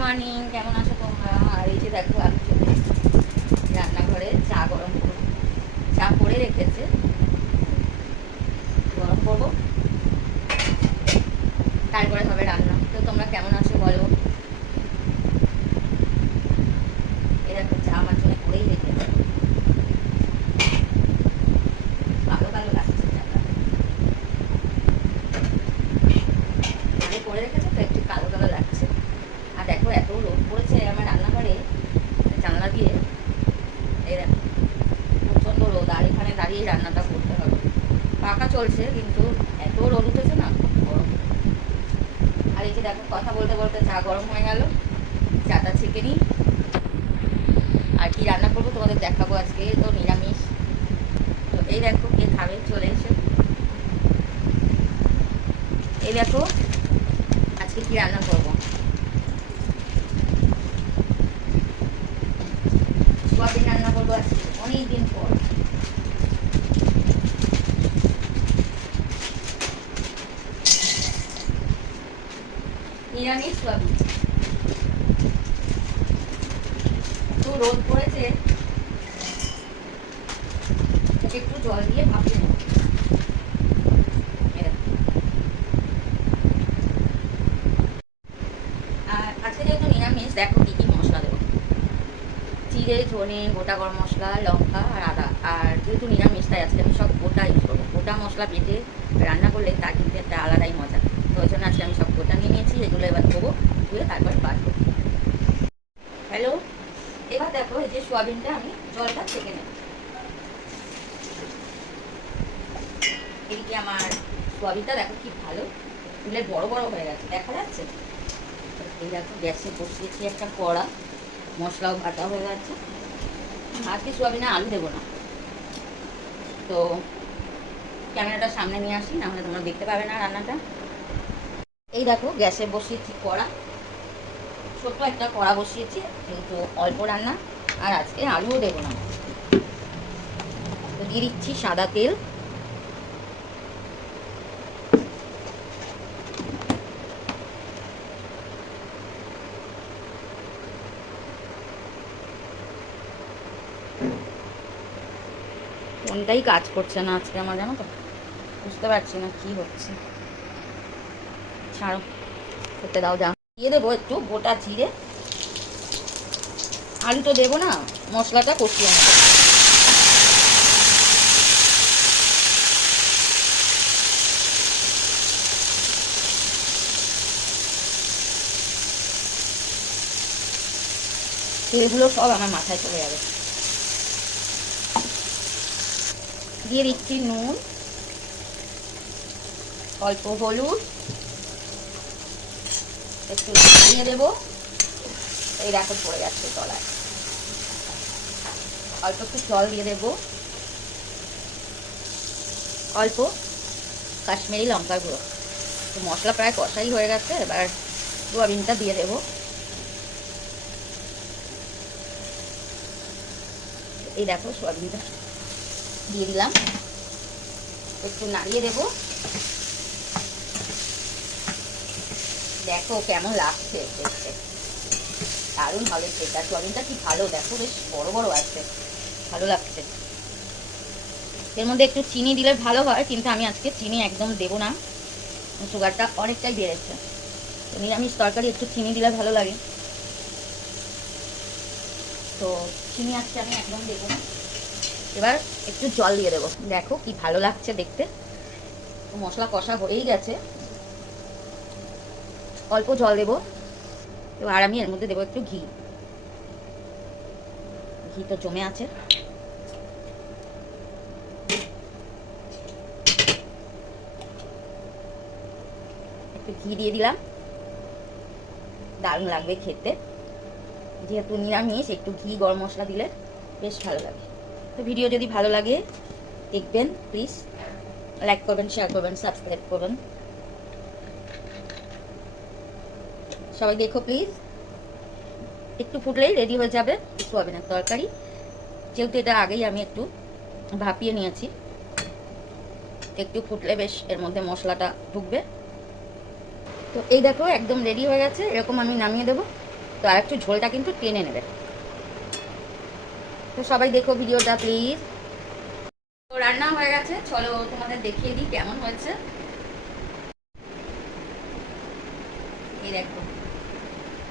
Morning, কেমন আছো তোমরা? আর এই যে দেখো আমি চলে রান্নাঘরে চা গরম করবো। চা করে রেখেছে, গরম করবো, তারপরে হবে রান্না। তো তোমরা কেমন আছো বলো। এই দেখো চা আমার জন্য করেই রেখেছে, কালো কালো লাগছে চাটা। আগে করে রেখেছে তো একটু কালো কালো লাগছে। আর দেখো এত রোদ পড়েছে আমার রান্নাঘরে, জানলা দিয়ে এই দেখো প্রচণ্ড রোদ। আর এখানে দাঁড়িয়ে রান্নাটা করতে হবে। পাখা চলছে কিন্তু এত রোদ উঠেছে না, খুব গরম। আর এই যে দেখো কথা বলতে বলতে চা গরম হয়ে গেল, চাটা ছেঁকে নিই। আর কি রান্না করবো তোমাদের দেখাবো। আজকে তো নিরামিষ। তো এই দেখো কে খাবে চলে এসে। এই দেখো আজকে কি রান্না করবো। সোয়াবিন রান্না করবো আজকে অনেকদিন পর। নিরামিষ সোয়াবিন। তো রোদ পড়েছে, একটু জল দিয়ে ভাপিয়ে নেব। আর আজকে যেহেতু নিরামিষ, দেখো কি কি মশলা দেবো। জিরে, ধনে, গোটা গরম মশলা, লঙ্কা আর আদা। আর যেহেতু নিরামিষ তাই আজকে আমি সব গোটা ইউজ করবো। গোটা মশলা বেটে রান্না করলে তার কিন্তু একটা আলাদাই মজা। তো ওই জন্য আজকে আমি সব গোটা নিয়ে নিয়েছি। এগুলো এবার দেবো, ধুয়ে তারপর বাটবো। হ্যালো, এবার দেখো এই যে সোয়াবিনটা আমি জলটা ছেঁকে নেব। এইদিকে আমার সোয়াবিনটা দেখো কি ভালো ফুলে বড় বড় হয়ে গেছে, দেখা যাচ্ছে। এই দেখো গ্যাসে বসিয়েছি একটা কড়া, মশলাও বাটা হয়ে গেছে। আজকে সোয়াবিনে আলু দেবো না, তো ক্যামেরাটা সামনে নিয়ে আসি, নাহলে তোমরা দেখতে পাবে না রান্নাটা। এই দেখো গ্যাসে বসিয়েছি কড়া, ছোট্ট একটা কড়া বসিয়েছি, কিন্তু অল্প রান্না। আর আজকে আলুও দেবো না, তো দিয়ে দিচ্ছি সাদা তেল। কোনটাই কাজ করছে না আজকে আমার, জানো তো, বুঝতে পারছি না কি হচ্ছে। ছাড়ো, করতে দাও। যা দিয়ে দেবো একটু গোটা জিরে। আলু তো দেবো না, মশলাটা কষিয়ে নেবো। তেলগুলো সব আমার মাথায় চলে যাবে। দিয়ে দিচ্ছি নুন, অল্প হলুদ, একটু দিয়ে দেবো। এই দেখো পড়ে যাচ্ছে তলায়। অল্প একটু জল দিয়ে দেবো, অল্প কাশ্মীরি লঙ্কার গুঁড়ো। তো মশলা প্রায় কষাই হয়ে গেছে, এবার সোয়াবিনটা দিয়ে দেবো। এই দেখো সোয়াবিনটা দিয়ে দিলাম, একটু নাড়িয়ে দেবো। দেখো কেমন লাগছে দেখতে, দারুণ হবে সেটা। সোয়াবিনটা কি ভালো, দেখো বেশ বড় বড় আছে, ভালো লাগছে। এর মধ্যে একটু চিনি দিলে ভালো হয়, কিন্তু আমি আজকে চিনি একদম দেবো না, সুগারটা অনেকটাই বেড়েছে। তো নিরামিষ তরকারি একটু চিনি দিলে ভালো লাগে, তো চিনি আজকে আমি একদম দেবো না। এবার একটু জল দিয়ে দেবো। দেখো কি ভালো লাগছে দেখতে। মশলা কষা হয়েই গেছে, অল্প জল দেবো। এবার আমি এর মধ্যে দেবো একটু ঘি। ঘি তো জমে আছে, একটু ঘি দিয়ে দিলাম। দারুণ লাগবে খেতে, যেহেতু নিরামিষ একটু ঘি গরম মশলা দিলে বেশ ভালো লাগে। তো ভিডিও যদি ভালো লাগে দেখবেন, প্লিজ লাইক করবেন, শেয়ার করবেন, সাবস্ক্রাইব করবেন। সবাই দেখো প্লিজ। একটু ফুটলেই রেডি হয়ে যাবে সোয়াবিনের তরকারি। যেহেতু এটা আগেই আমি একটু ভাপিয়ে নিয়েছি, একটু ফুটলে বেশ এর মধ্যে মশলাটা ঢুকবে। তো এই দেখো একদম রেডি হয়ে গেছে, এরকম আমি নামিয়ে দেবো। তো আর একটু ঝোলটা কিন্তু টেনে নেবে। তো সবাই দেখো ভিডিওটা প্লিজ। তো রান্না হয়ে গেছে, চলো তোমাদের দেখিয়ে দিই কেমন হয়েছে। এই দেখো,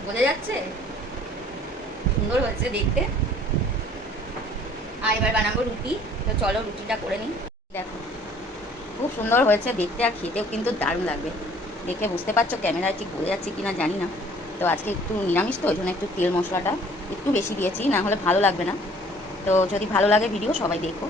বোঝা যাচ্ছে সুন্দর হয়েছে দেখতে। আর এবার বানাবো রুটি। তো চলো রুটিটা করে নিই। দেখো খুব সুন্দর হয়েছে দেখতে, আর খেতেও কিন্তু দারুণ লাগবে। দেখে বুঝতে পারছো ক্যামেরায় ঠিক বোঝা যাচ্ছে কিনা জানি না। তো আজকে একটু নিরামিষ, তো ওই জন্য একটু তেল মশলাটা একটু বেশি দিয়েছি, না হলে ভালো লাগবে না। তো যদি ভালো লাগে ভিডিও সবাই দেখো।